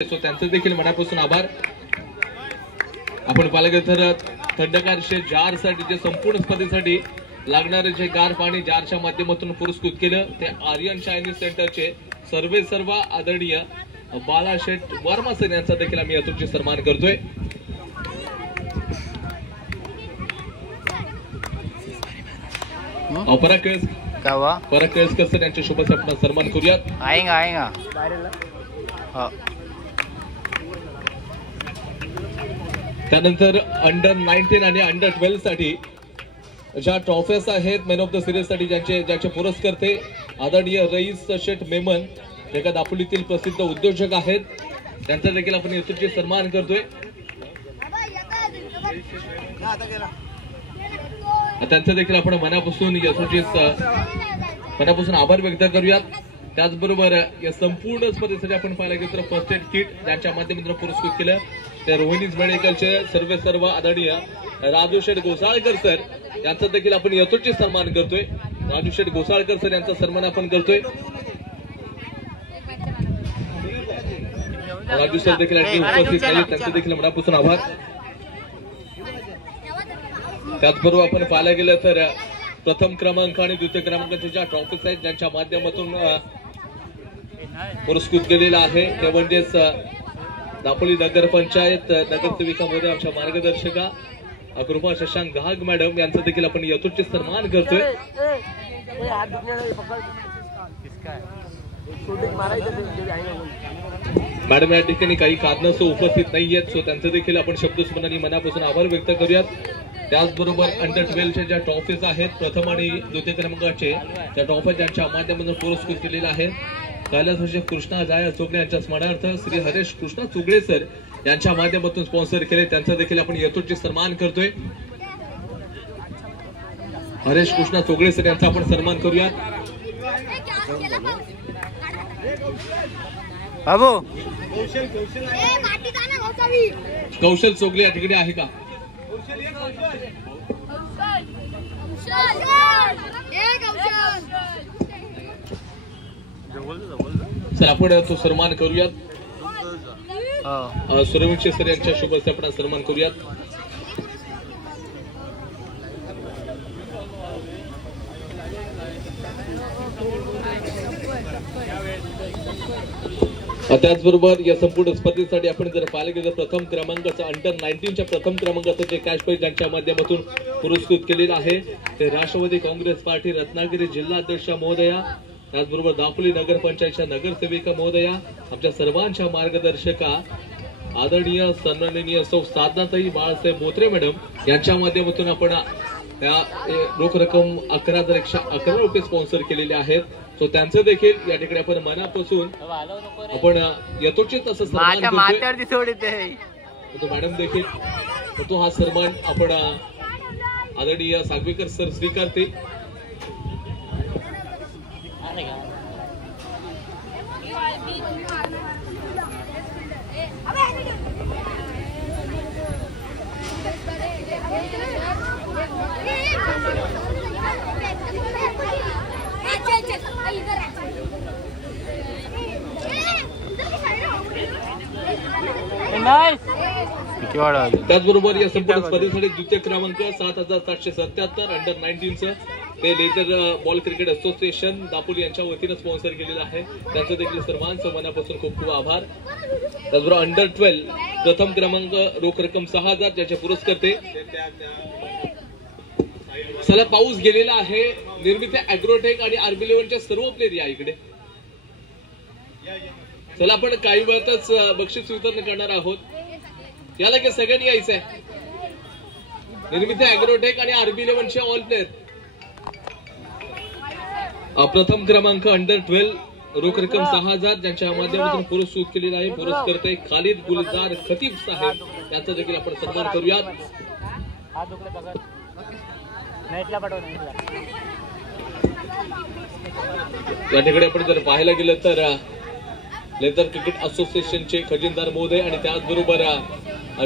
त्यांचं देखील मनापासून आभार. आपण पाहिलं तर थंडगार जारसाठी जे संपूर्ण स्पर्धेसाठी लागणारे जे गार पाणी जारच्या माध्यमातून पुरस्कृत केलं ते आर्यन चायनीज सेंटरचे सर्व आदरणीय बालाशेठ वर्मा सर यांचा देखील आम्ही यातून सन्मान करतोय. पराकळसकर सर यांच्या शुभ आपण सन्मान करूयात. त्यानंतर अंडर 19 आणि अंडर 12 साठी ज्या ट्रॉफीज आहेत मॅन ऑफ द सिरीज साठी ज्याचे पुरस्कर्ते आदरणीय रईस शेठ मेमन एका दापोलीतील प्रसिद्ध उद्योजक आहेत, त्यांचा देखील आपण यथोचित सन्मान करतोय. त्यांचा देखील आपण मनापासून आभार व्यक्त करूयात. त्याचबरोबर या संपूर्ण स्पर्धेसाठी आपण पाहायला गेलो तर फर्स्ट एड किट ज्यांच्या माध्यमातून पुरस्कृत केलं त्या रोहिणीज मेडिकलचे सर्व आदरणीय राजू शेठ गोसाळकर सर यांचा देखील आपण यथोचित सन्मान करतोय. राजू शेठ गोसाळकर सर यांचा सन्मान आपण करतोय. राजू सर देखील उपस्थित आहेत, त्यांचे देखील मनापासून आभार. त्याचबरोबर आपण पाहायला गेलं तर प्रथम क्रमांक आणि द्वितीय क्रमांकाच्या ज्या ट्रॉफीज आहेत ज्यांच्या माध्यमातून पुरस्कृत केलेला आहे ते म्हणजेच दापोली नगर पंचायत नगरसेविका महोदय आमच्या मार्गदर्शका कृपा शशांक घाग मॅडम यांचा देखील आपण यथोचित सन्मान करतोय. मॅडम या ठिकाणी काही कारणास्तव उपस्थित नाहीयेत, सो त्यांचं देखील आपण शब्दस्मरणी मनापासून आभार व्यक्त करूयात. त्याचबरोबर अंडर 12च्या ज्या ट्रॉफीज आहेत प्रथम आणि द्वितीय क्रमांकाचे त्या ट्रॉफी ज्यांच्या माध्यमातून पुरस्कृत केलेल्या आहेत कैलास कृष्णा जाया चोगळे यांच्या स्मरणार्थ श्री हरेश कृष्णा चोगळे सर यांच्या माध्यमातून स्पॉन्सर केले, त्यांचा देखील आपण यथोचित सन्मान करतोय. हरेश कृष्णा चोगळे सर यांचा आपण सन्मान करूया. कौशल चोगले या ठिकाणी आहे का? सर आपण तो सन्मान करूयात. सूर्यवंशी सर यांच्या शुभ आपण सन्मान करूयात. त्याचबरोबर या संपूर्ण स्पर्धेसाठी आपण जर पाहिलं गेलं प्रथम क्रमांकाचं अंडर 19च्या प्रथम क्रमांकाचं जे कॅश प्राइज ज्यांच्या माध्यमातून पुरस्कृत केलेलं आहे ते राष्ट्रवादी काँग्रेस पार्टी रत्नागिरी जिल्हाध्यक्ष महोदया, त्याचबरोबर दापोली नगर पंचायतच्या नगरसेविका महोदया, आमच्या सर्वांच्या मार्गदर्शका आदरणीय सन्माननीय सौ साधनाताई बाळासाहेब बोत्रे मॅडम यांच्या माध्यमातून आपण त्या रोख रक्कम 11,111 रुपये स्पॉन्सर केलेले आहेत. सो त्यांचं देखील या ठिकाणी आपण मनापासून आपण यथोचित असं सन्मान करतो. मॅडम देखील तो हा सन्मान आपण आदरणीय सागवेकर सर स्वीकारते. त्याचबरोबर या संपूर्ण स्पर्धेसाठी द्वितीय क्रमांक 7,777 अंडर 19चं ते laser ball cricket association Dapoli यांच्या वतीनं स्पॉन्सर केलेलं आहे, त्यांचं देखील सर्वांचं मनापासून खूप खूप आभार. त्याचबरोबर अंडर 12 प्रथम क्रमांक रोख रक्कम 6,000 ज्याचे पुरस्कर्ते चला पाऊस गेलेला आहे. निर्मिती अॅग्रोटेक आणि RB11च्या सर्व प्लेयर या इकडे चला आपण काही वेळातच बक्षीस वितरण करणार आहोत. याला की सगळ्यांनी यायचंय. निर्मिती अॅग्रोटेक आणि RB11चे ऑल प्लेयर. प्रथम क्रमांक अंडर 12 रोख रक्कम 6,000 ज्यांच्या माध्यमातून पुरस्कृत केलेला आहे. पुरस्कर्ते खालिद गुलजार खतीब साहेब यांचा देखील आपण सन्मान करूयात. या ठिकाणी आपण जर पाहायला गेलं तर लेझर क्रिकेट असोसिएशनचे खजिनदार महोदय आणि त्याचबरोबर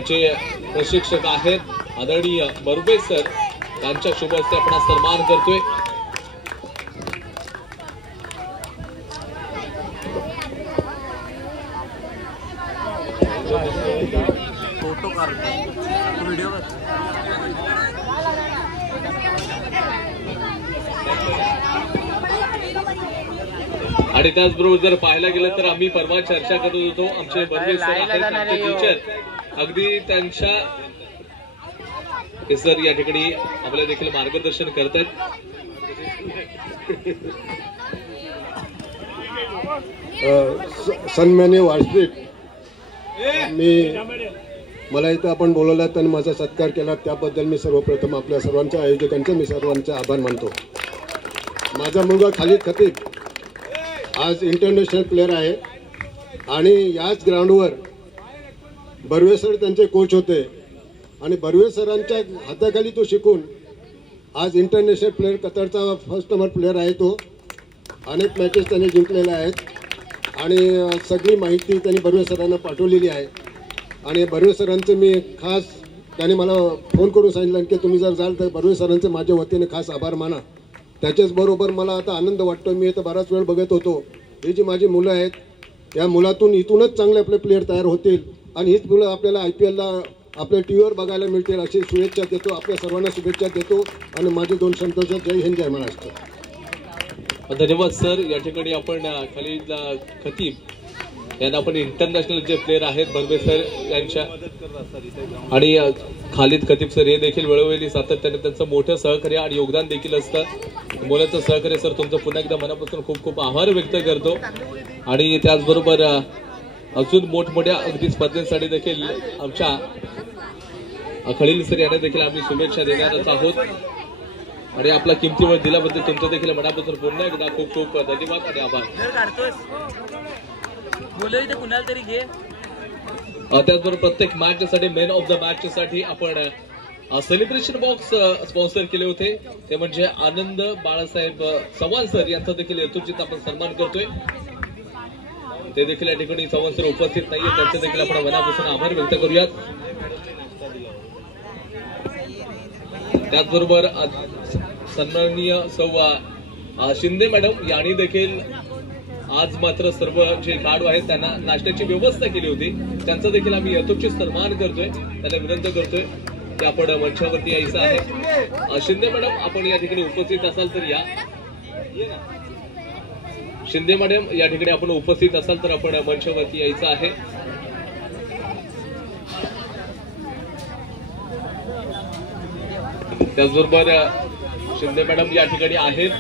जे प्रशिक्षक आहेत आदरणीय बरुबे सर यांच्या शुभ हस्ते आपण सन्मान करतोय. फोटो काढ, व्हिडिओ कर. आणि त्याचबरोबर जर पाहायला गेलं तर आम्ही परवा चर्चा करत होतो, आमचे बर्वे सर आहेत, आमचे टीचर अगदी त्यांच्या सर या ठिकाणी आपल्याला देखील मार्गदर्शन करतायत. सन्माननीय व्यासपीठ, मला इथं आपण बोलवलात आणि माझा सत्कार केला त्याबद्दल मी सर्वप्रथम आपल्या सर्वांच्या आयोजकांचे मी सर्वांचे आभार मानतो. माझा मुलगा खालिद खतीब आज इंटरनॅशनल प्लेअर आहे आणि याच ग्राउंडवर बर्वे सर त्यांचे कोच होते आणि बर्वे सरांच्या हाताखाली तो शिकून आज इंटरनॅशनल प्लेअर, कतारचा फर्स्ट नंबर प्लेअर आहे. तो अनेक मॅचेस त्यांनी जिंकलेल्या आहेत आणि सगळी माहिती त्यांनी बर्वे सरांना पाठवलेली आहे. आणि बर्वे सरांचे मी खास, त्याने मला फोन करून सांगितलं की तुम्ही जर जाल तर बर्वे सरांचे माझ्या वतीने खास आभार माना. त्याच्याचबरोबर मला आता आनंद वाटतो, मी इथं बराच वेळ बघत होतो, ही जी माझी मुलं आहेत या मुलातून इथूनच चांगले आपले प्लेअर तयार होतील आणि हीच मुलं आपल्याला IPLला आपल्या टीव्हीवर बघायला मिळतील अशी शुभेच्छा देतो. आपल्या सर्वांना शुभेच्छा देतो आणि माझे 2 शब्द. जय हिंद, जय महाराष्ट्र. धन्यवाद सर. या ठिकाणी आपण खालिद खतीब यांना आपण इंटरनॅशनल जे प्लेअर आहेत बर्वे सर यांच्या आणि खालिद खतीब सर हे देखील वेळोवेळी सातत्याने त्यांचं मोठं सहकार्य आणि योगदान देखील असतं. मुलाचं सहकार्य सर तुमचं पुन्हा एकदा मनापासून खूप खूप आभार व्यक्त करतो. आणि त्याचबरोबर अजून मोठमोठ्या अगदी स्पर्धेसाठी देखील आमच्या खलील सर यांना देखील आम्ही शुभेच्छा देणारच आहोत. आणि आपला किमती वेळ दिल्याबद्दल तुमचं देखील मनापासून पुन्हा एकदा खूप खूप धन्यवाद आणि आभार. त्याचबरोबर प्रत्येक मॅचसाठी मेन ऑफ द मॅचसाठी आपण सेलिब्रेशन बॉक्स स्पॉन्सर केले होते, ते म्हणजे आनंद बाळासाहेब चव्हाण सर यांचा देखील यथोचित आपण सन्मान करतोय. ते देखील या ठिकाणी चव्हाण सर उपस्थित नाहीये, त्यांचे देखील आपण मनापासून आभार व्यक्त करूयात. त्याचबरोबर सन्माननीय सौ शिंदे मॅडम यांनी देखील आज मात्र सर्व जे खेळाडू आहेत त्यांना नाश्त्याची व्यवस्था केली होती, त्यांचा देखील आम्ही यथोचित सन्मान करतोय, त्यांना विनंती करतोय की आपण मंचावरती यायचं आहे. शिंदे मॅडम आपण या ठिकाणी उपस्थित असाल तर या. शिंदे मॅडम या ठिकाणी आपण उपस्थित असाल तर आपण मंचावरती यायचं आहे. त्याचबरोबर शिंदे मॅडम या ठिकाणी आहेत.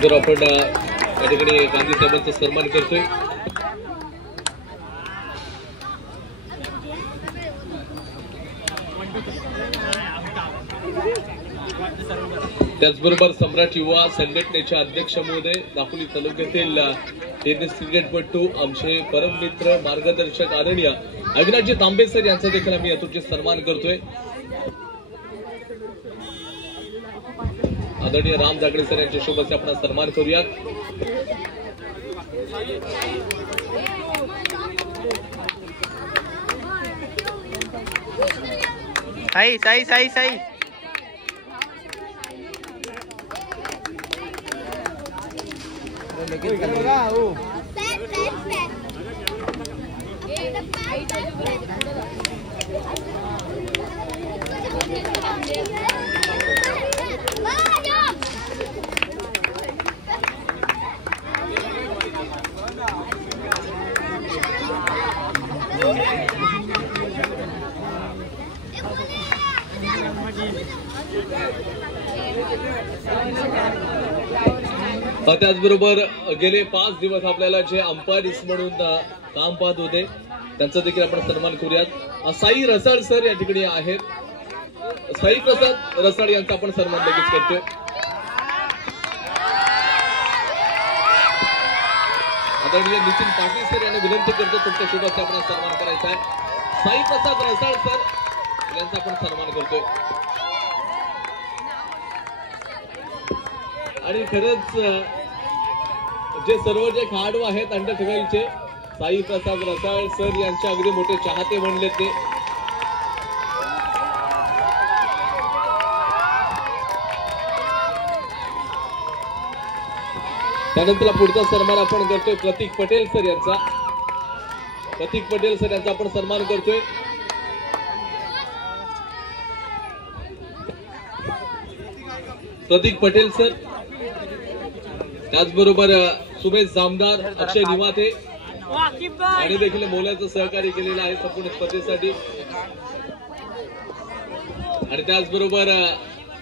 जर आपण या ठिकाणी गांधी साहेबांचा सन्मान करतोय. त्याचबरोबर सम्राट युवा संघटनेचे अध्यक्ष महोदय, दापोली तालुक्यातील टेनिस क्रिकेटपटू, आमचे परममित्र मार्गदर्शक आदरणीय अविनाशजी तांबे सर यांचा देखील आम्ही यथोचित सन्मान करतोय. आदरणीय राम जागडे सर यांच्या शुभ हस्ते आपण सन्मान करूयात. साई साई साई साई त्याचबरोबर गेले 5 दिवस आपल्याला जे अंपायर्स म्हणून काम पाहत होते त्यांचा देखील आपण सन्मान करूयात. साई रसाळ सर या ठिकाणी आहेत. साई प्रसाद रसाळ यांचा आपण सन्मान लगेच करतोय. आदरणीय नितीन पाटील सर यांना विनंती करतो तुमच्या शुभ हस्ते आपण सन्मान करायचा आहे. साई प्रसाद रसाळ सर यांचा आपण सन्मान करतोय. आणि खरंच जे सर्व जे खेळाडू आहेत अंडर 12 चे साई प्रसाद रसाळ सर यांचे अगदी मोठे चाहते बनले ते. त्यानंतर पुढचा सन्मान आपण करतोय प्रतीक पटेल सर यांचा. प्रतीक पटेल सर यांचा आपण सन्मान करतोय. प्रतीक पटेल सर, त्याचबरोबर सुमेश जामदार, अक्षय निवाते आणि देखील मोलाचं सहकार्य केलेलं आहे संपूर्ण स्पर्धेसाठी. आणि त्याचबरोबर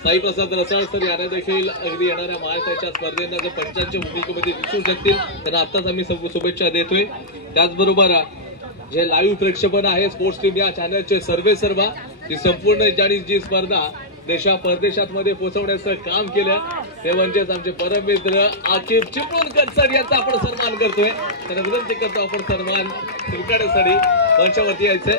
साई प्रसाद रसाळ सर यांना देखील अगदी येणाऱ्या महाराष्ट्राच्या स्पर्धेंना जर पंचांच्या भूमिकेमध्ये दिसू शकतील त्यांना आताच आम्ही शुभेच्छा देतोय. त्याचबरोबर जे लाईव्ह प्रक्षेपण आहे स्पोर्ट्स टीम या चॅनलचे सर्व ही संपूर्ण ज्यांनी जी स्पर्धा देशा परदेशात मध्ये पोहोचवण्याचं काम केलं ते म्हणजेच आमचे परममित्र आकिब चिपळूणकर सर यांचा आपण सन्मान करतोय. तर विनंती करतो आपण सन्मान स्वीकारण्यासाठी मंचावरती यायचंय.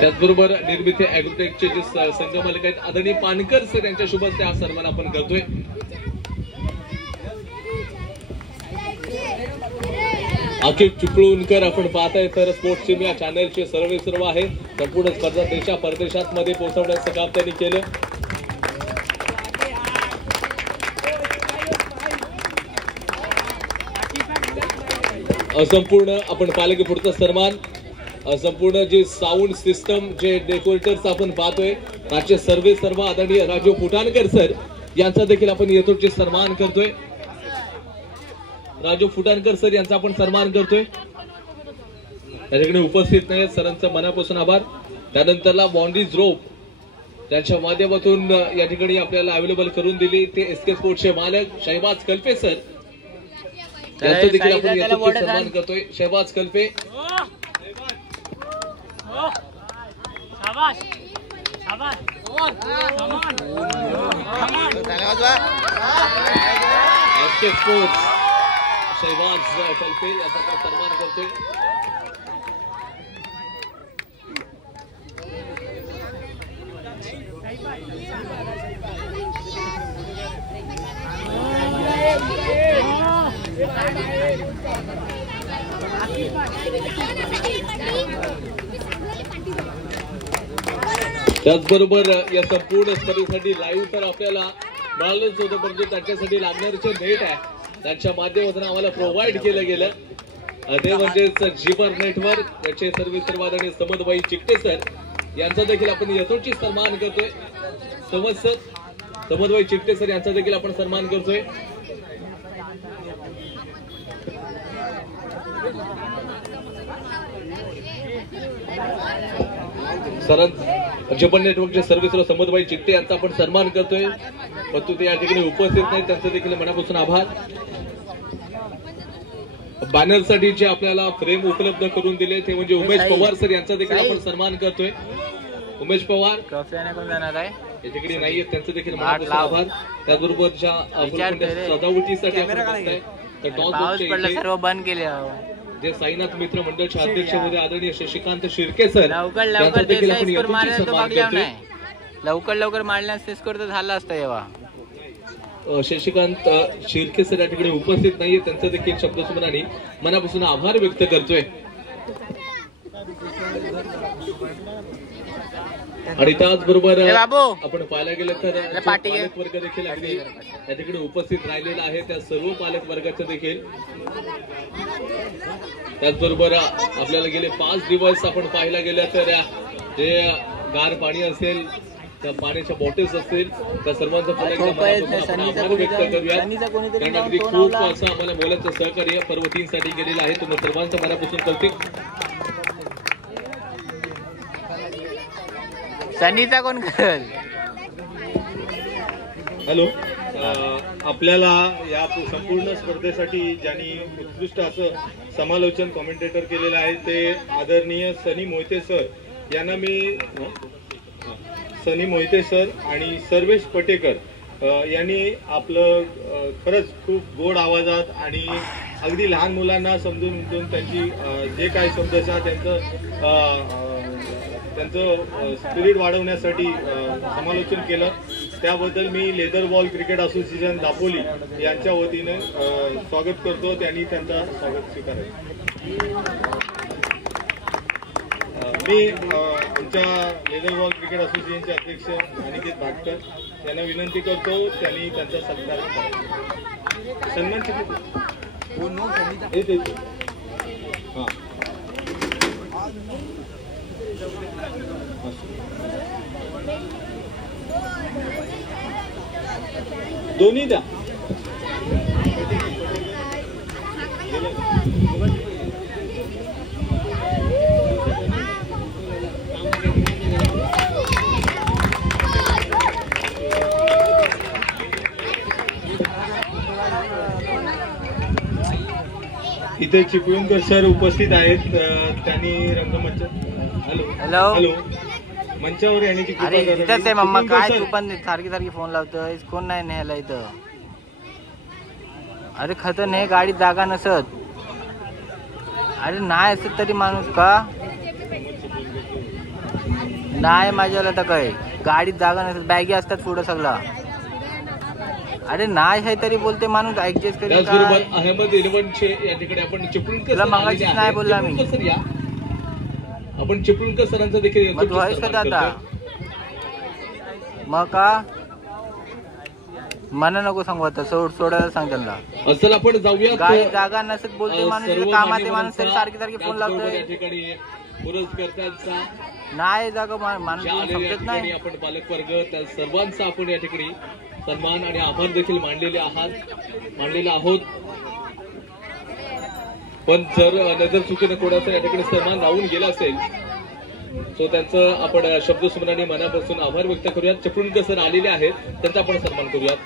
त्याचबरोबर निर्मिती ॲग्रोटेकचे जे संघ मालक आहेत आदरणीय पानकर सर यांच्या शुभ हस्ते हा सन्मान आपण करतोय. आकिब चिपळूणकर आपण पाहताय तर स्पोर्ट्स टीम या चॅनलचे सर्व आहे. संपूर्ण स्पर्धा देशा परदेशात मध्ये पोहोचवण्याचं काम त्यांनी केलं. संपूर्ण आपण पाहिलं की पुढचा सन्मान संपूर्ण जे साऊंड सिस्टम जे डेकोरेटर्स आपण पाहतोय त्याचे सर्व आदरणीय राजू फुटाणकर सर यांचा देखील आपण येतोचे सन्मान करतोय. राजू फुटाणकर सर यांचा आपण सन्मान करतोय. त्याच्याकडे उपस्थित नाही सरांचं मनापासून आभार. त्यानंतरला बॉन्डीज रोप त्यांच्या माध्यमातून या ठिकाणी आपल्याला अवेलेबल करून दिली ते एसके स्पोर्ट्सचे मालक शहबाज कल्पे सर यांचा देखील आपण येतोचे सन्मान करतोय. शहबाज कल्पे एसके स्पोर्ट्स शहबाज कल्पे याचा आपण सन्मान करतोय. त्याचबरोबर या संपूर्ण स्पर्धेसाठी लाईव्ह तर आपल्याला मिळालंच होतं परंतु त्याच्यासाठी लागणारे जे नेट आहे त्यांच्या माध्यमातून आम्हाला प्रोव्हाइड केलं गेलं ते म्हणजेच जीवर नेटवर्क याचे सर्व आदरणीय समदबाई चिकटे सर यांचा देखील आपण यथोचित सन्मान करतोय. समदबाई चिकटे सर यांचा देखील आपण सन्मान करतोय. जपन नेटवर्कचे सर्व्हिसर समदबाई चित्ते यांचा आपण सन्मान करतोय परंतु ते या ठिकाणी उपस्थित नाही त्यांचं देखील मनापासून आभार. बॅनर साठी जे आपल्याला फ्रेम उपलब्ध करून दिले ते म्हणजे उमेश पवार सर यांचा देखील आपण सन्मान करतोय. उमेश पवार या ठिकाणी नाहीये त्यांचं देखील मनापासून आभार. त्याचबरोबर सजावटीसाठी सर्व बंद केले जे साईनाथ मित्र मंडळाचे अध्यक्ष होते आदरणीय शशिकांत शिर्के सर यांचा देखील आपण यथोचित सन्मान करतोय. लवकर मांडण्यास स्कोर तर झाला असता तेव्हा. शशिकांत शिर्के सर या ठिकाणी उपस्थित नाहीये त्यांचं देखील शब्दसुमनाने मनापासून आभार व्यक्त करतोय. आणि त्याचबरोबर आपण पाहायला गेलं तर पालक वर्ग देखील अगदी या ठिकाणी उपस्थित राहिलेला आहे त्या सर्व पालक वर्गाचं देखील. त्याचबरोबर आपल्याला गेले 5 दिवस आपण पाहायला गेलं तर जे गार पाणी असेल त्या पाण्याच्या बॉटल्स असतील त्या सर्वांचा पुन्हा एकदा मनापासून आपण आभार व्यक्त करूया कारण अगदी खूप असं आम्हाला मोलाचं सहकार्य पर्व 3 साठी केलेलं आहे. तुम्ही सर्वांचं मनापासून कौतुक. सनीचा कोण करेल. हॅलो, आपल्याला या संपूर्ण स्पर्धेसाठी ज्यांनी उत्कृष्ट असं समालोचन कॉमेंटेटर केलेलं आहे ते आदरणीय सनी मोहिते सर यांना मी सनी मोहिते सर आणि सर्वेश पटेकर यांनी आपलं खरंच खूप गोड आवाजात आणि अगदी लहान मुलांना समजून त्यांची जे काही शब्द असतात त्यांचं स्पिरिट वाढवण्यासाठी समालोचन केलं. त्याबद्दल मी leather ball cricket association Dapoli यांच्या वतीने स्वागत करतो. त्यांनी त्यांचा स्वागत स्वीकारायचं. मी आमच्या लेदर बॉल क्रिकेट असोसिएशनचे अध्यक्ष अनिकेत भाटकर यांना विनंती करतो त्यांनी त्यांचा सत्कार करावा. सन्मानची हां दोन्ही द्या. इथे चिपळूणकर सर उपस्थित आहेत. त्यांनी रंगमंच हॅलो मंचावर येण्याची कृपा अरे करावी. इथंच आहे मम्मा, काय चिपळूणकर तू पण सारखी फोन लावतोय, कोण नाही न्यायला इथं. अरे खत नाही, गाडीत जागा नसत. अरे नाही असत तरी माणूस का नाही माझ्याला तर काय गाडीत जागा नसत, बॅगी असतात पुढं सगळं. अरे नाही आहे तरी बोलते माणूस, ऍडजस्ट करेल. त्याचबरोबर अहमद इलेव्हनचे या ठिकाणी आपण चिपळूणकर तुला मगाशीच नाही बोलला मी. सर या आपण चिपळूणकर सरांचा देखील मग तू आहेस का दादा? मग का मला नको सांगू आता, सोडायला सांग त्यांना. चला आपण जाऊया. गाडी जागा नसत बोलते माणूस, कामात माणूस तरी सारखी फोन लावतोय. या ठिकाणी पुरस्कर्त्यांचा नाही जागा माणूस समजत नाही. आपण पालकवर्ग त्या सर्वांचा आपण या ठिकाणी सन्मान आणि आभार देखील मांडलेला आहोत. पण जर नजर चुकीने कोणाचा या ठिकाणी सन्मान राहून गेला असेल तो त्यांचं आपण शब्दसुमनाने मनापासून आभार व्यक्त करूयात. चिपळूणकर सर आलेले आहेत, त्यांचा आपण सन्मान करूयात.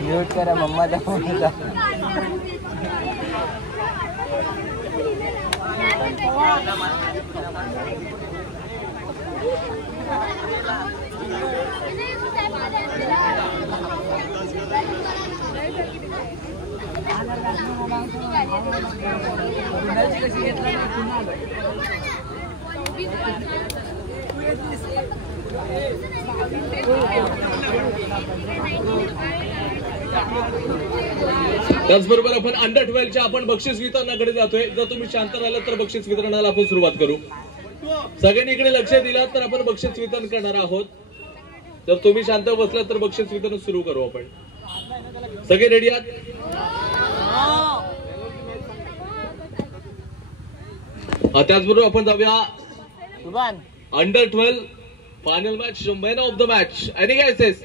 म्यूट करा मम्माचा फोन होता. त्याचबरोबर आपण अंडर 12च्या आपण बक्षीस वितरणाकडे जातोय. जर तुम्ही शांत राहिलात तर बक्षीस वितरणाला आपण सुरुवात करू. सगळ्यांनी इकडे लक्ष दिलात तर आपण बक्षीस वितरण करणार आहोत. जर तुम्ही शांत बसलात तर बक्षीस वितरण सुरू करू आपण. सगळे रेडी आहात? त्याचबरोबर आपण जाऊया under 12 final match, man of the match. Any guesses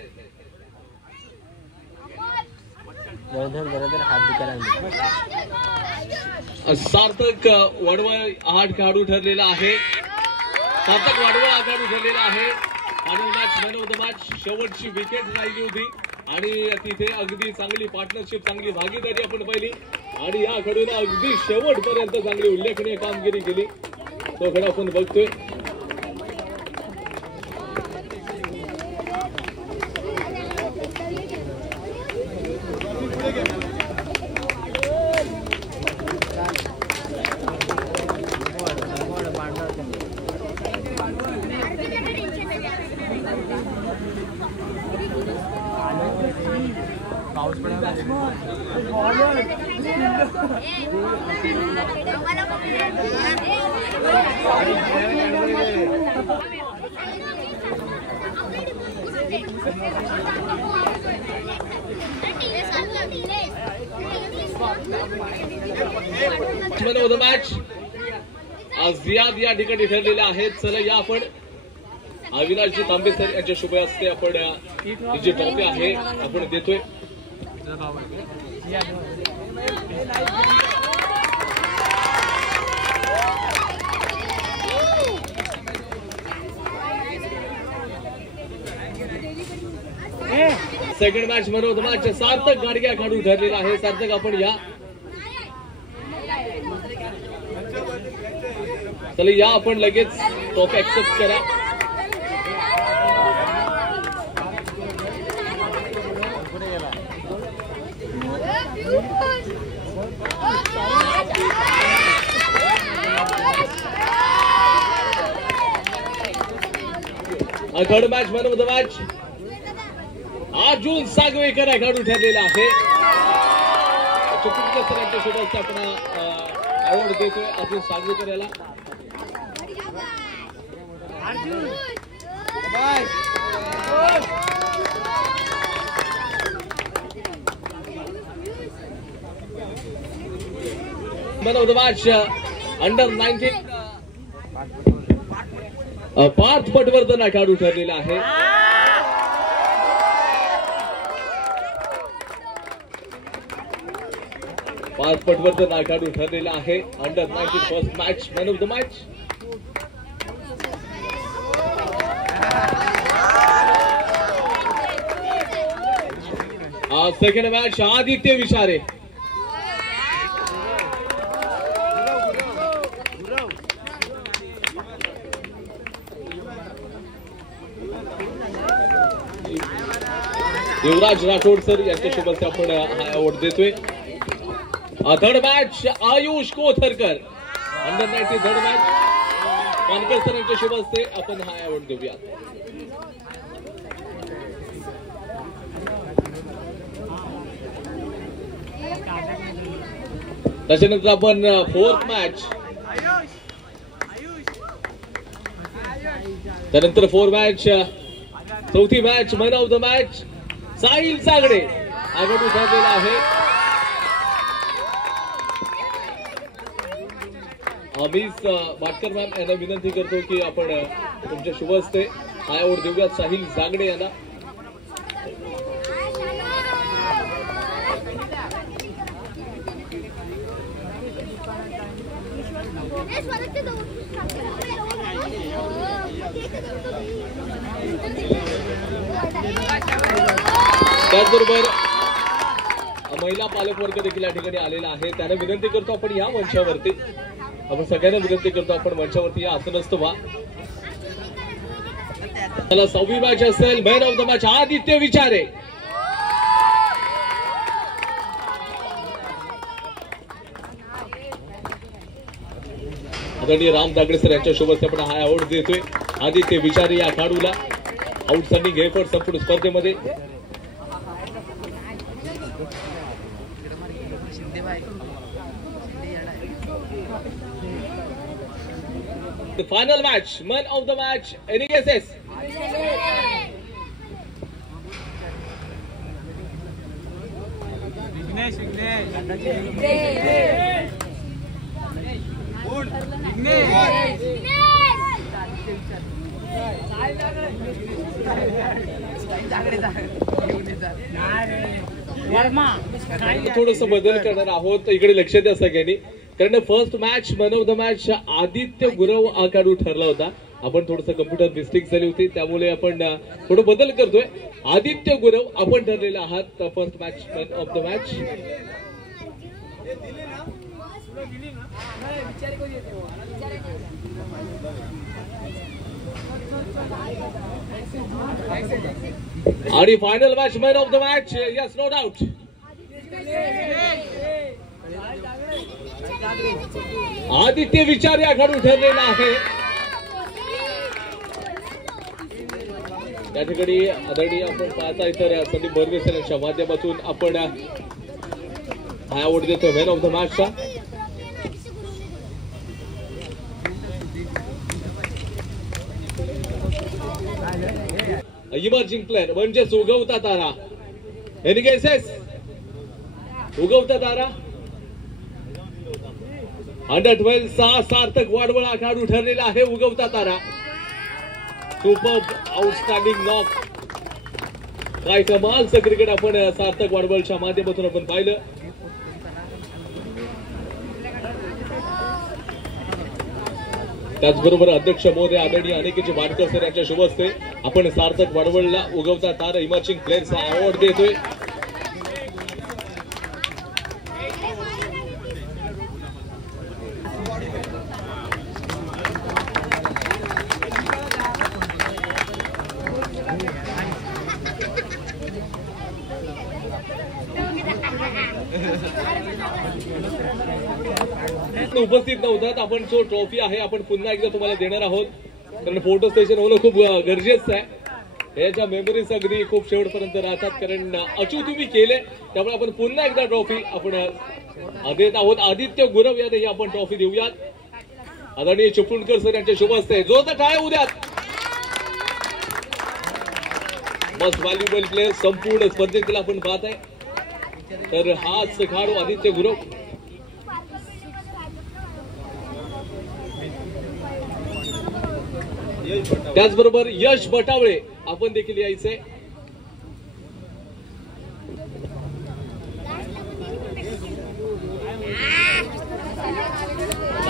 Sarthak Vadval आघाड खेळाडू ठरलेला आहे. Final match, man of the match. शेवटची विकेट राहिली होती आणि तिथे अगदी चांगली पार्टनरशिप, चांगली भागीदारी आपण पाहिली आणि या खेळाडूने अगदी शेवटपर्यंत चांगली उल्लेखनीय कामगिरी केली. तो खेळ आपण बघतोय. Man of the match Ziyad या ठिकाणी ठरलेले आहेत. चला या आपण अविनाशजी तांबे सर यांच्या शुभ हस्ते आपण ही जी ट्रॉफी आहे आपण देतोय. सेकंड मॅच मनोद मॅच सार्थक गाडगे खेळाडू ठरलेला आहे. सार्थक आपण या चला या आपण लगेच ट्रॉफी ऍक्सेप्ट करा. Third match man of the match Arjun Sagvekar खेळाडू ठरलेला आहे. चुकीच्या सरांच्या सोबत आपण अवॉर्ड देतोय अर्जुन सागवेकर याला. Man of the match under 19 Parth Patwardhan खेळाडू ठरलेला आहे. पार्थ पटवर्धन खेळाडू ठरलेला आहे. Under 19 first match man of the match. Second match Aditya Vichare. Yuvraj Rathod sir यांच्यासोबत आपण हा अवॉर्ड देतोय. Third match Ayush Kotharkar under 19 third match Wankar sir यांच्या शुभ हस्ते आपण हा अवॉर्ड देऊया. त्याच्यानंतर आपण फोर्थ मॅच त्यानंतर चौथी match man of the match Sahil Sagde आघाडी ठरलेला आहे. आम्ही भाटकर मॅम यांना विनंती करतो की आपण तुमच्या शुभ हस्ते हा अवॉर्ड देऊया साहिल सागडे यांना. त्याचबरोबर महिला पालकवर्ग देखील या ठिकाणी आलेला आहे. त्यांना विनंती करतो आपण या मंचावरती आपण सगळ्यांना विनंती करतो आपण मंचावरती या. असं नसतं वा. त्याला 6वी मॅच असेल man of the match Aditya Vichare. आदरणीय राम दागडे सर यांच्या सोबत आपण हा अवॉर्ड देतोय आदित्य विचारे या खेळाडूला आउटस्टँडिंग एफर्ट संपूर्ण स्पर्धेमध्ये. Final match man of the match any cases थोडस बदल करणार आहोत. इकडे लक्ष द्या सगळ्यांनी कारण first match man of the match Aditya Gurav खेळाडू ठरला होता. आपण थोडस कम्प्युटर मिस्टेक झाली होती त्यामुळे आपण थोडं बदल करतोय. आदित्य गुरव आपण ठरलेला आहात first match man of the match. आणि final match man of the match yes no doubt Aditya Vichar या खेळाडू ठरलेला आहे. या ठिकाणी आदरणीय आपण पाहता तर संदीप बर्वेसर यांच्या माध्यमातून आपण हा अवॉर्ड देतो मॅन ऑफ द मॅचचा. इमर्जिंग प्लेअर म्हणजेच उगवता तारा. एनी गेसेस उगवता तारा अंडर 12 सार्थक वाडवळ खेळाडू ठरलेला आहे उगवता तारा. Super outstanding knock. काय कमालचं क्रिकेट आपण सार्थक वाडवळच्या माध्यमातून आपण पाहिलं. त्याचबरोबर अध्यक्ष महोदय आदरणीय अनिकेत वाडकर सर यांच्या शुभ हस्ते आपण सार्थक वाडवळला उगवता तारा इमर्जिंग प्लेयर्सचा अवॉर्ड देतोय. उपस्थित नव्हतात आपण जो ट्रॉफी आहे आपण पुन्हा एकदा तुम्हाला देणार आहोत कारण फोटो स्टेशन होणं खूप गरजेचं आहे. याच्या मेमरीज अगदी खूप शेवटपर्यंत राहतात कारण अचूक तुम्ही केले त्यामुळे आपण पुन्हा एकदा ट्रॉफी आपण देत आहोत. आदित्य गुरव यांनाही आपण ट्रॉफी देऊयात. आदरणीय चिपळूणकर सर यांच्या शुभ हस्ते जो तर काय उद्यात मोस्ट व्हॅल्युएबल प्लेअर संपूर्ण स्पर्धेतील आपण पाहत आहे. तर हाच खेळाडू आदित्य गुरव. त्याचबरोबर यश बटावळे आपण देखील यायचंय.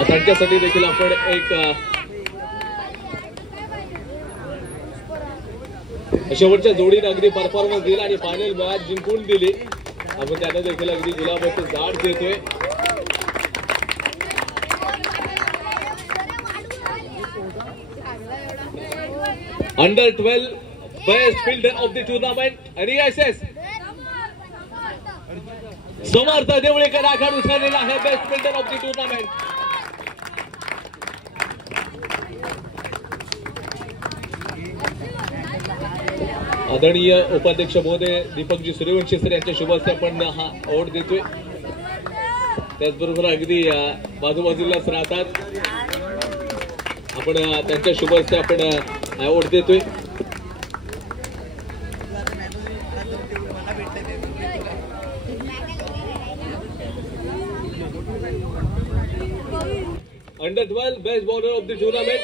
त्यांच्यासाठी देखील आपण एक शेवटच्या जोडीने अगदी परफॉर्मन्स दिला आणि फायनल मॅच जिंकून दिली. आपण त्यांना देखील अगदी गुलाबाचं झाड देतोय. Under 12 best fielder of the tournament NESS समर्थ देवळेकर आघाडी ठरलेला आहे best fielder of the tournament. आदरणीय उपाध्यक्ष महोदय दीपकजी सूर्यवंशी सर यांच्या शुभ हस्ते आपण हा अवॉर्ड देतोय. त्याचबरोबर अगदी बाजूबाजूलाच राहतात आपण त्यांच्या शुभ हस्ते आपण अवॉर्ड देतोय. Under 12 best bowler of the tournament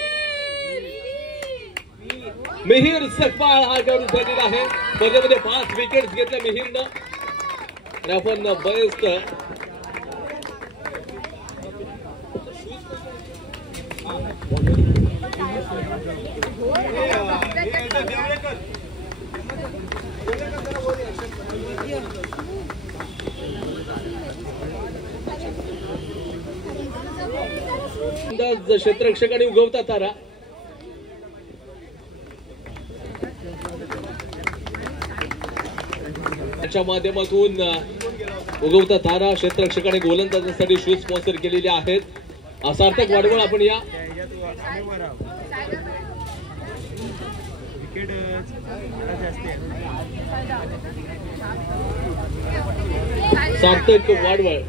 Mihir Sakpal हा खेळाडू ठरलेला आहे. स्पर्धेमध्ये 5 विकेट्स घेतल्या मिहिरनं आणि आपण बेस्ट क्षेत्ररक्षक आणि उगवता तारा. त्याच्या माध्यमातून उगवता तारा क्षेत्ररक्षक आणि गोलंदाजांसाठी शूज स्पॉन्सर केलेले आहेत. सार्थक वाडवळ आपण या सार्थक वाडवळ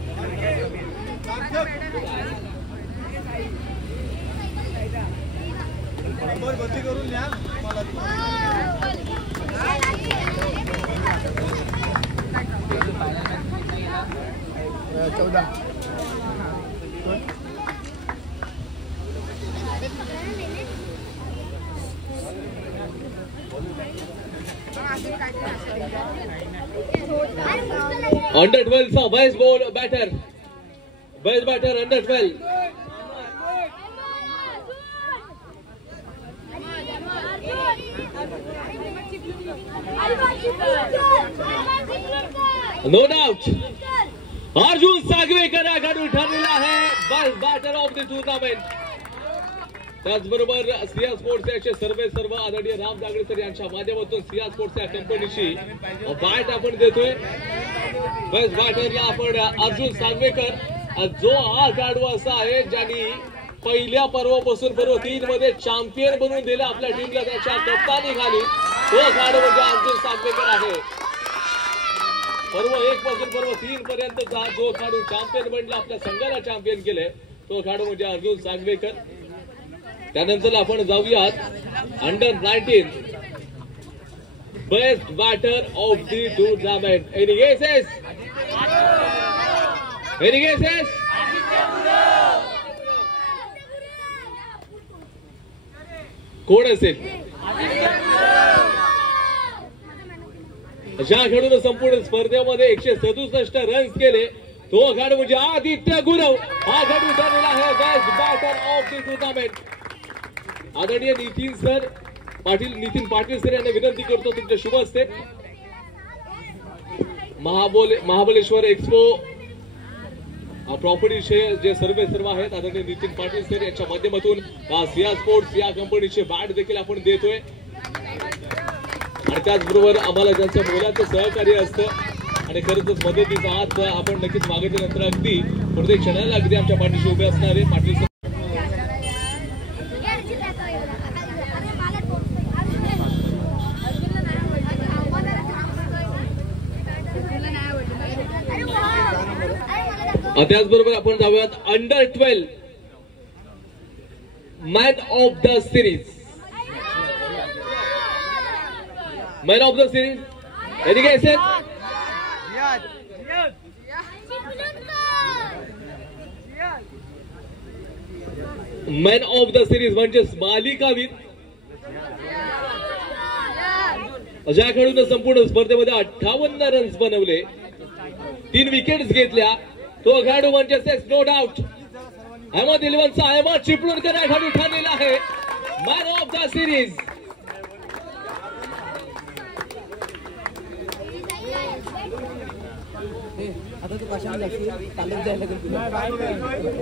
अंडर 12 चा best ball batter under 12 no doubt Arjun Sagvekar आघाडी ठरलेला आहे best batter of the tournament. त्याचबरोबर सिया स्पोर्ट्स याचे सर्व आदरणीय राम जागडे सर यांच्या माध्यमातून सिया स्पोर्ट्स या कंपनीची बॅट आपण देतोय. बेस्ट बॅटरला आपण अर्जुन सागवेकर जो हा खेळाडू असा आहे ज्यांनी पहिल्या पर्वापासून पर्व 3 मध्ये चॅम्पियन बनवून दिलं आपल्या टीमला त्याच्या कप्तानीखाली. तो खेळाडू म्हणजे अर्जुन सागवेकर आहे. पर्व 1 पासून पर्व 3 पर्यंतचा जो खेळाडू चॅम्पियन बनला आपल्या संघाला चॅम्पियन केले तो खेळाडू म्हणजे अर्जुन सागवेकर. त्यानंतर आपण जाऊयात under 19 best batter of the tournament NESS कोण असेल ज्या खेळून संपूर्ण स्पर्धेमध्ये 167 रन्स केले तो खेळाडू म्हणजे आदित्य गुरव. हा खेळाडू ठरलेला आहे best batter of the tournament. आदरणीय नितीन पाटील सर यांना विनंती करतो तुमच्या शुभ हस्ते महाबळेश्वर एक्सपो प्रॉपर्टीचे जे सर्व आहेत आदरणीय नितीन पाटील सर यांच्या माध्यमातून सिया स्पोर्ट्स या कंपनीचे बॅट देखील आपण देतोय. आणि त्याचबरोबर आम्हाला त्यांचं मोलाचं सहकार्य असतं आणि खरंच मदतीचा हात आपण नक्कीच मागितल्यानंतर अगदी प्रत्येक क्षणाला अगदी आमच्या पाठीशी उभे असणारे पाटील. त्याचबरोबर आपण जाऊयात under 12 man of the series. Man of the series यानी कैसे मॅन ऑफ द सिरीज म्हणजेच मालिकावीर. ज्या खेळून संपूर्ण स्पर्धेमध्ये 58 रन्स बनवले 3 विकेट्स घेतल्या तो खेळाडू म्हणजेच नो डाऊट अहमद 11चा अहमद चिपळूणकर हा खेळाडू ठरलेला आहे मॅन ऑफ द सिरीज.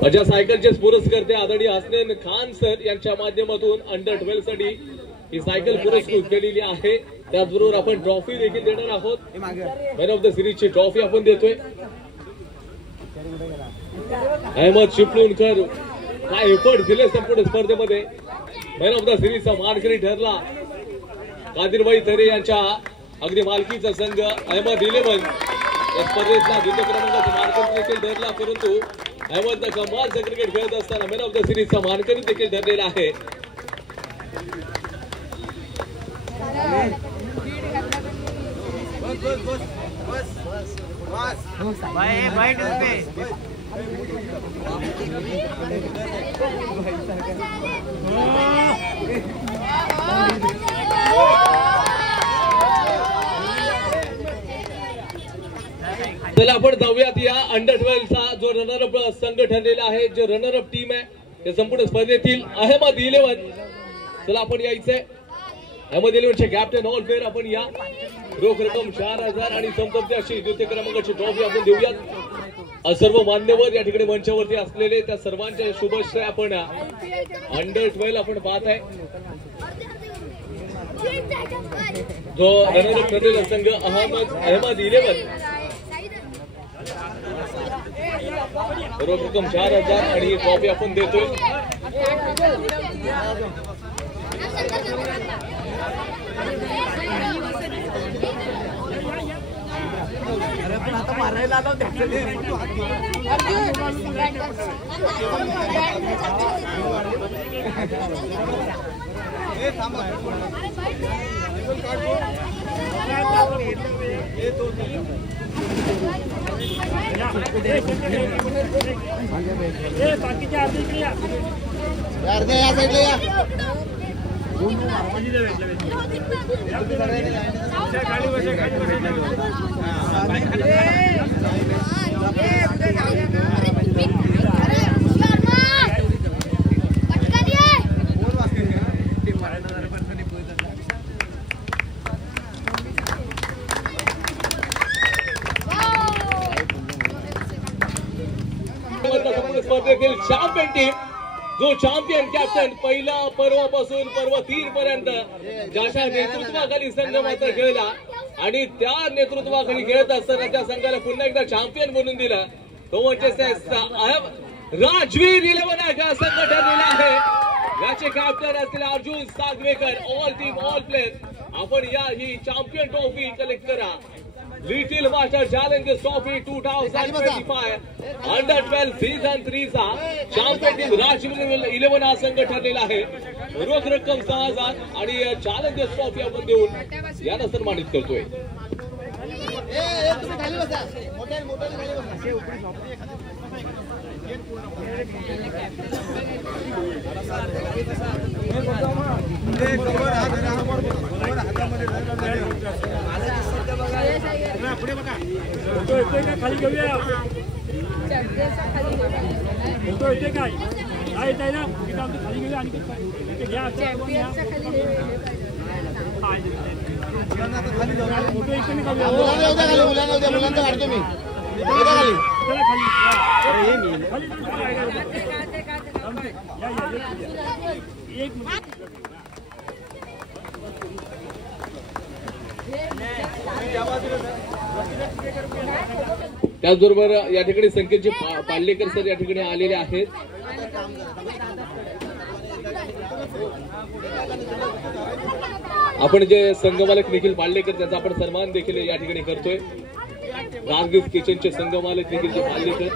माझ्या सायकलचे पुरस्कर्ते आदरणीय हसनैन खान सर यांच्या माध्यमातून अंडर 12 साठी ही सायकल पुरस्कृत केलेली आहे. त्याचबरोबर आपण ट्रॉफी देखील देणार आहोत. मॅन ऑफ द सिरीजची ट्रॉफी आपण देतोय. अहमद चिपळूणकर काय एफर्ट दिले संपूर्ण स्पर्धेमध्ये. मॅन ऑफ द सिरीजचा मानकरी ठरला कादिरबाई तरे यांच्या अगदी मालकीचा संघ अहमद 11 या स्पर्धेतला द्वितीय क्रमांकाचा मानकरी देखील ठरला. परंतु अहमदनं कमालचं क्रिकेट खेळत असताना मॅन ऑफ द सिरीजचा मानकरी देखील ठरलेला आहे. चला आपण जाऊयात या अंडर 12 चा जो रनरअप संघ ठरलेला आहे जो रनरअप टीम आहे त्या संपूर्ण स्पर्धेतील अहमद 11. चला आपण यायचंय अहमद 11चे कॅप्टन ऑल प्लेअर आपण या. रोख रक्कम 4000 आणि समतोल अशी द्वितीय क्रमांकाची ट्रॉफी आपण देऊयात. सर्व मान्यवर या ठिकाणी मंचावरती असलेले त्या सर्वांच्या शुभेच्छा आपण अंडर 12 आपण पाहत आहे. जो रनरअप ठरलेला संघ अहमद 11 रोख रक्कम 4000 आणि ही ट्रॉफी आपण देतोय. चॅम्पियन टीम जो चॅम्पियन कॅप्टन पहिला पर्वापासून पर्व 3 पर्यंत ज्याच्या नेतृत्वाखाली संघ मात्र खेळला आणि त्या नेतृत्वाखाली खेळत असताना त्या संघाला पुन्हा एकदा चॅम्पियन बनवून दिला तो म्हणजे राजवीर 11 हा संघ ठरलेला आहे. याचे कॅप्टन असलेले Arjun Sagvekar. All team all player आपण या ही चॅम्पियन ट्रॉफी कलेक्ट करा. Little master challengers trophy 2025 under 12 season 3 चा चॅम्पियन टीम राजवीर 11 हा संघ ठरलेला आहे. रोख रक्कम 6000 आणि चॅलेंजर्स ट्रॉफी आपण देऊन यांना सन्मानित करतोय. खाली घेऊया फोटो येते काय काय येत आहे ना तिथं आमचं खाली घेऊया आणि घ्या फोटो इथे मुलांना काढतो मी एक त्याचबरोबर या ठिकाणी संकेतजी पार्लेकर सर या ठिकाणी आलेले आहेत. आपण जे संघमालक निखिल पार्लेकर त्यांचा आपण सन्मान देखील या ठिकाणी करतोय. राजगीर किचनचे संघमालक निखिलजी पार्लेकर.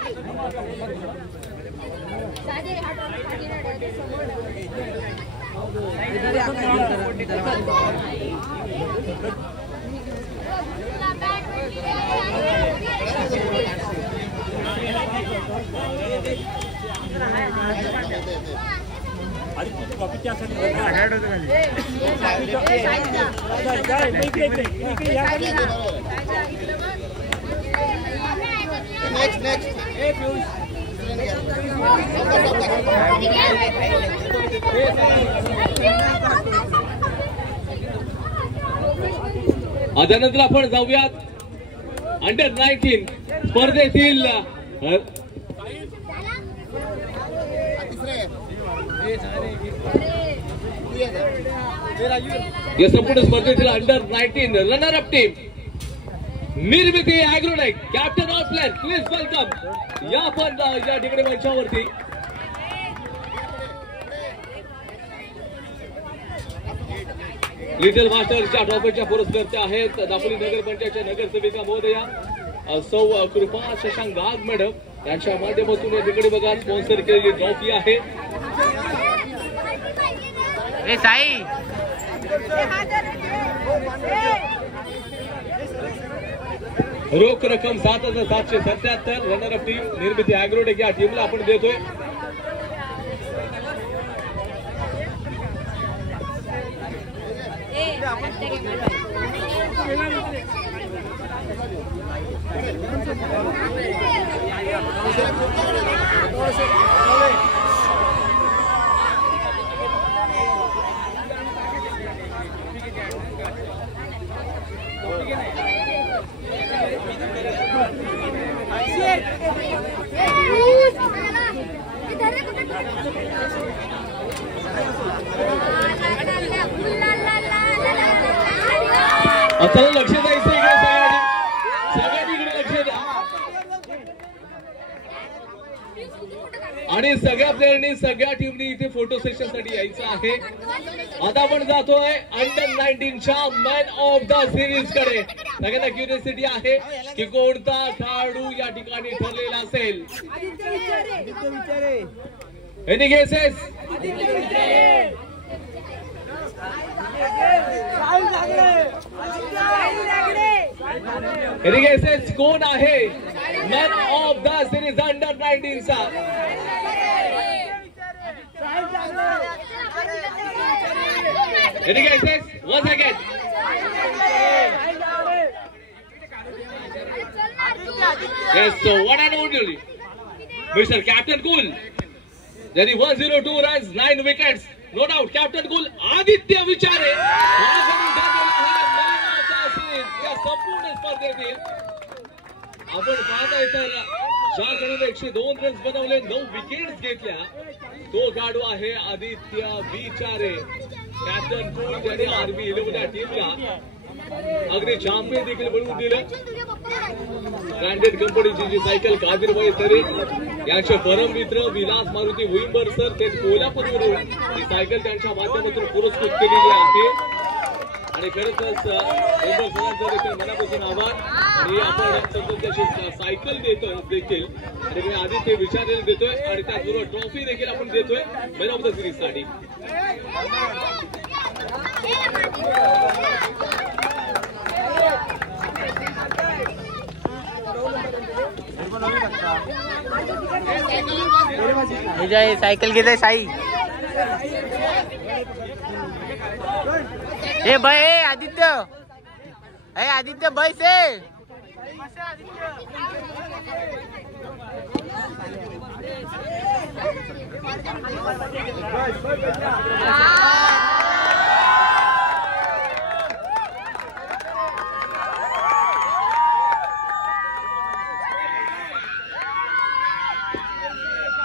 त्यानंतर आपण जाऊयात अंडर-19 स्पर्धेतील या संपूर्ण स्पर्धेतील अंडर-19 रनर अप टीम निर्मिती agrotech captain of player please welcome या पण या ठिकाणी मंचावरती. लिटल मास्टरच्या ट्रॉफीच्या पुरस्कर्त्या आहेत दापोली नगरपंचायतच्या नगरसेविका महोदया सौ कृपा शशांक गाग मॅडम यांच्या माध्यमातून या ठिकाणी बघा स्पॉन्सर केलेली ट्रॉफी आहे. रोख रक्कम 7,777 रनर अप टीम निर्मिती ॲग्रोटेक या टीमला आपण देतोय. चला लक्ष द्यायचं इकडे सगळ्यांनी इकडे लक्ष द्या आणि सगळ्या प्लेयरनी सगळ्या टीमनी इथे फोटो सेशन साठी यायचं आहे. आता आपण जातोय अंडर-19च्या मॅन ऑफ द सिरीज कडे. सगळ्यांना क्युरियोसिटी आहे की कोणता खेळाडू या ठिकाणी ठरलेला असेल. Any guesses? एनी गेसेस कोण आहे man of the series under nineteen चा? Any guesses? One second. Yes, so one and only Mr. Captain Cool. ज्यांनी 102 runs 9 wickets. No doubt captain cool Aditya Vichare या संपूर्ण स्पर्धेतील आपण पाहताय तर ज्या खेळाडूने 102 रन्स बनवले 9 विकेट्स घेतल्या तो खेळाडू आहे आदित्य विचारे. कॅप्टन कुल ज्याने आर्मी 11 या टीमला अगदी चॅम्पियन देखील बनवून दिलं. ब्रँडेड कंपनीची जी सायकल कादिरबाई तरे यांचे परम मित्र विलास मारुती भुईंबर सर ते कोल्हापूरवरून ही सायकल त्यांच्या माध्यमातून पुरस्कृत केलेली आहे. आणि खरंच भुईंबर सरांचं देखील मनापासून आभार. आणि आपण त्याची सायकल देतोय देखील आणि आदित्य विचारेला देतोय आणि त्याचबरोबर ट्रॉफी देखील आपण देतोय मॅन ऑफ द सिरीज साठी. सायकल घेत आहे साई ए बाय आदित्य, ए आदित्य बाय से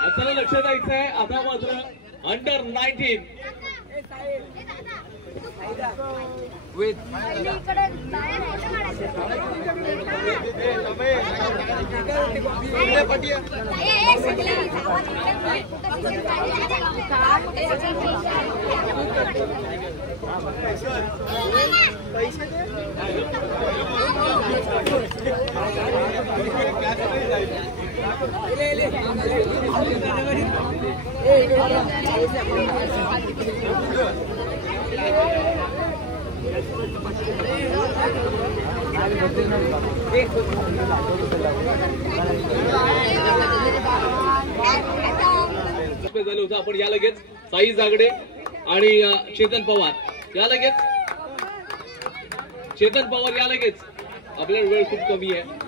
आता लक्ष द्यायचं आहे. आता मात्र अंडर 19 झालं होतं. आपण या लगेच साई जागडे आणि चेतन पवार या लगेच, चेतन पवार या लगेच. आपल्याला वेळ खूप कमी आहे.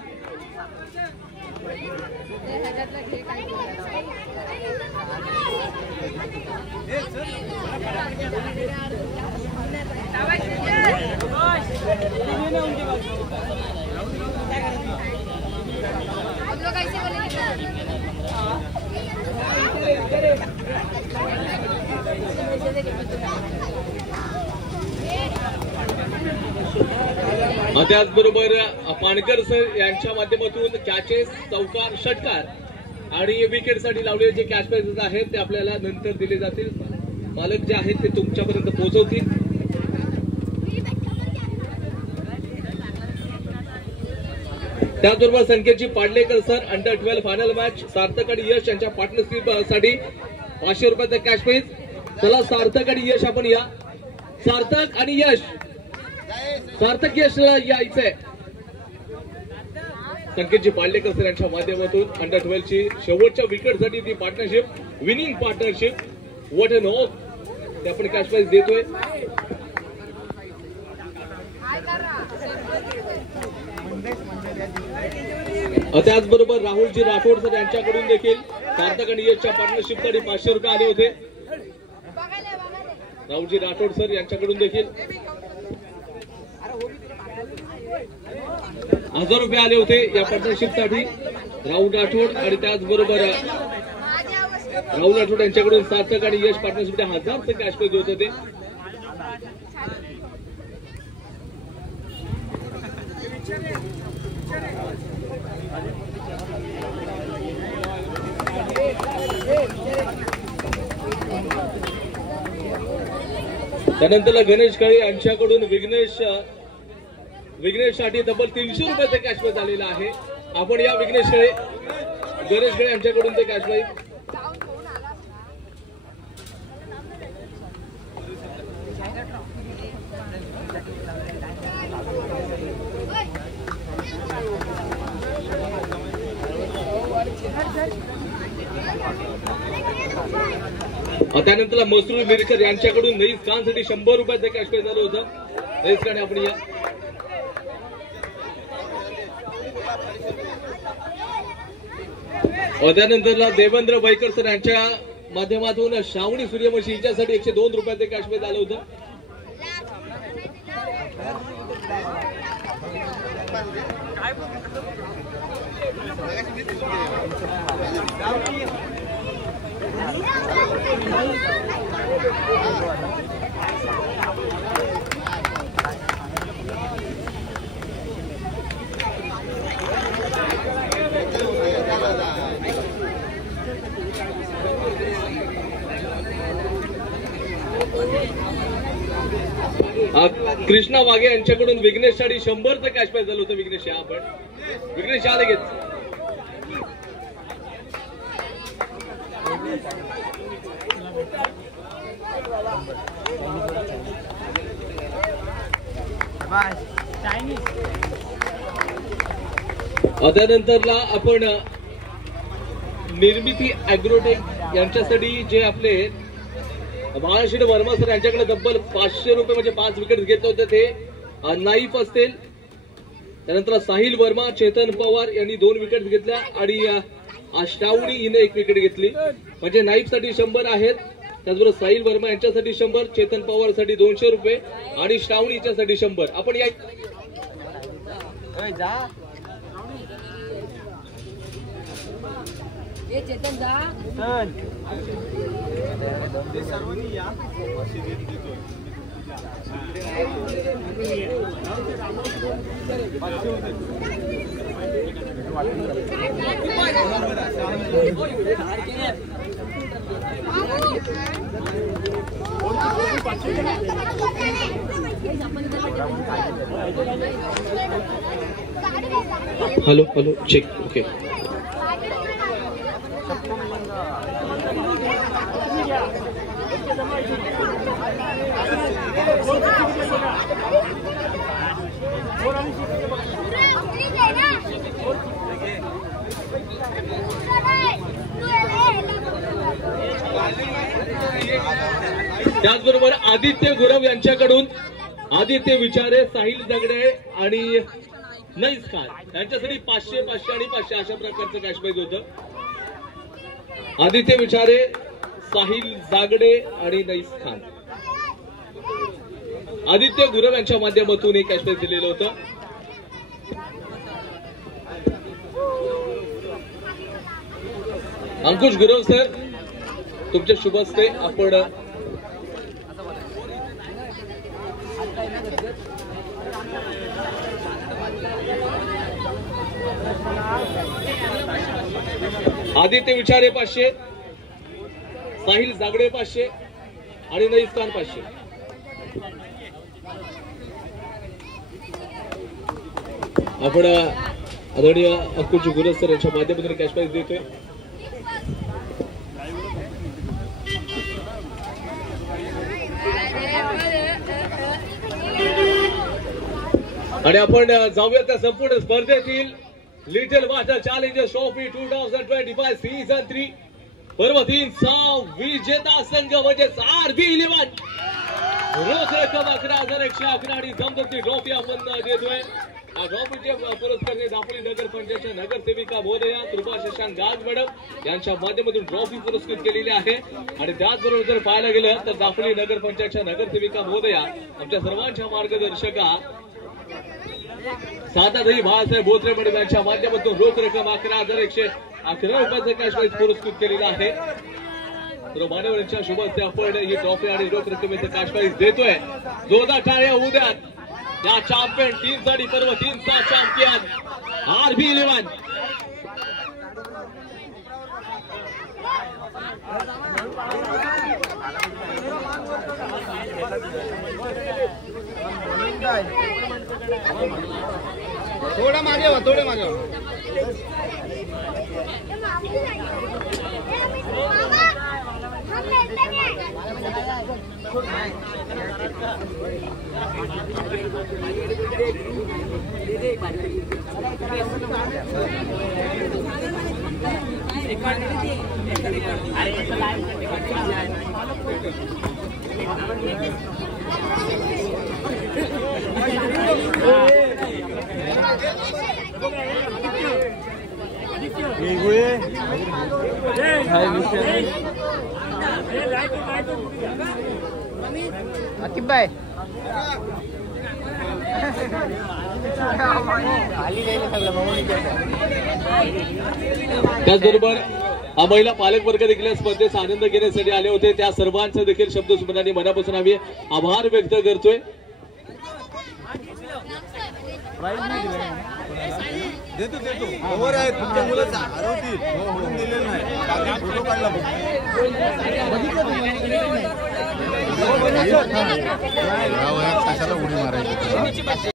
त्याचबरोबर पाणकर सर यांच्या माध्यमातून कॅचेस, चौकार, षटकार आणि विकेटसाठी लावलेले जे कॅच प्राइजेस आहेत ते आपल्याला नंतर दिले जातील. मालक जे आहेत ते तुमच्यापर्यंत पोहोचवतील. त्याचबरोबर Sanketji पाडलेकर sir under 12 final match सार्थक आणि यश यांच्या पार्टनरशिप साठी 500 रुपयाचा कॅश प्राइज. चला सार्थक आणि यश आपण या. सार्थक आणि यश, सार्थक यश यायचंय. संकेतजी पाडलेकर सर यांच्या माध्यमातून अंडर 12 ची शेवटच्या विकेटसाठी ती partnership, winning partnership. What a no, ते आपण कॅश प्राइज देतोय. त्याचबरोबर राहुलजी राठोड सर यांच्याकडून देखील सार्थक आणि यशच्या पार्टनरशिप साठी 500 रुपये आले होते. राहुलजी राठोड सर यांच्याकडून देखील 1000 रुपये आले होते या पार्टनरशिप साठी. राहुल राठोड आणि त्याचबरोबर राहुल राठोड यांच्याकडून सार्थक आणि यश पार्टनरशिप 1000 कॅश प्राइज होत होते. त्यानंतर गणेश काळे यांच्याकडून विघ्नेश साठी तब्बल 300 रुपयाचा कॅश प्राइज आलेला आहे. आपण या गणेश काळे यांच्याकडून ते कॅश प्राइज. त्यानंतर मसरूर मिरकर यांच्याकडून नईस खान साठी 100 रुपयाचं कॅश प्राइज झालं होतं. नईस खान आपण या. त्यानंतर देवेंद्र बैकर सर यांच्या माध्यमातून श्रावणी सूर्यवंशी हिच्यासाठी 102 रुपयाचं कॅश प्राइज झालं होतं. कृष्णा वाघे यांच्याकडून विघ्नेश साठी 100चं कॅश प्राइज झालं होतं. विघ्नेश या आपण, विघ्नेश या लगेच. त्यानंतरला आपण निर्मिती अॅग्रोटेक यांच्यासाठी जे आपले महाराष्ट्र वर्मा सर यांच्याकडे तब्बल 500 रुपये म्हणजे 5 विकेट घेतले होते ते नाईफ असतील. त्यानंतर साहिल वर्मा, चेतन पवार यांनी 2 विकेट घेतल्या आणि श्रावणी हिने 1 विकेट घेतली. म्हणजे नाईफ साठी 100 आहेत. त्याचबरोबर साहिल वर्मा यांच्यासाठी 100, चेतन पवार साठी 200 रुपये आणि श्रावणी यांच्यासाठी 100. आपण या चेतन जा हॅलो हॅलो चेक ओके. त्याचबरोबर आदित्य गुरव यांच्याकडून आदित्य विचारे, साहिल दगडे आणि नईस खान यांच्यासाठी 500, 500 आणि 500 अशा प्रकारचं कॅश प्राइज होतं. आदित्य विचारे, साहिल जागडे आणि नईस खान. आदित्य गुरव यांच्या माध्यमातून हे कॅश प्राइज दिलेलं होतं. अंकुश गुरव सर तुमच्या शुभ हस्ते आपण आदित्य विचारे 500, साहिल जागडे 500 आणि नईस खान 500. आपण आदरणीय अंकुश गुरव सर यांच्या माध्यमातून कॅश प्राइज देतोय. आणि आपण जाऊया त्या संपूर्ण स्पर्धेतील little water challengers trophy 2025 season 3 पर्व 3 चा विजेता संघ म्हणजे RB11. रोख रक्कम 11,111 आणि जमदस्ती ट्रॉफी आपण देतोय. ट्रॉफीचे पुरस्कार दापोली नगर पंचायतच्या नगरसेविका महोदया कृपा शशांक गाज मॅडम यांच्या माध्यमातून ट्रॉफी पुरस्कृत केलेली आहे. आणि त्याचबरोबर जर पाहायला गेलं तर दापोली नगर पंचायतच्या नगरसेविका महोदया आमच्या सर्वांच्या मार्गदर्शका सातादही बाळासाहेब बोत्रे मॅडम यांच्या माध्यमातून रोख रक्कम 11,111 रुपयाचं कॅश प्राइज पुरस्कृत केलेलं आहे. तर मान्यवरांच्या शुभ हस्ते आपण ही ट्रॉफी आणि रोख रकमेचं कॅश प्राइज देतोय. जोरदार टाळ्या होऊ द्या या चॅम्पियन टीमसाठी. पर्व 3 चा चॅम्पियन RB11. थोड़ा मागे हो, थोड़े मागे हो. आतिफ भाई त्याचबरोबर महिला पालक वर्ग देखील या स्पर्धेचा आनंद घेण्यासाठी आले होते. त्या सर्वांचं देखील शब्दसुमनाने मनापासून आम्ही आभार व्यक्त करतोय. देतो खबर आहे तुमच्या मुलाचा आरोपी म्हणून दिलेलं नाही. फोटो काढला बघितलं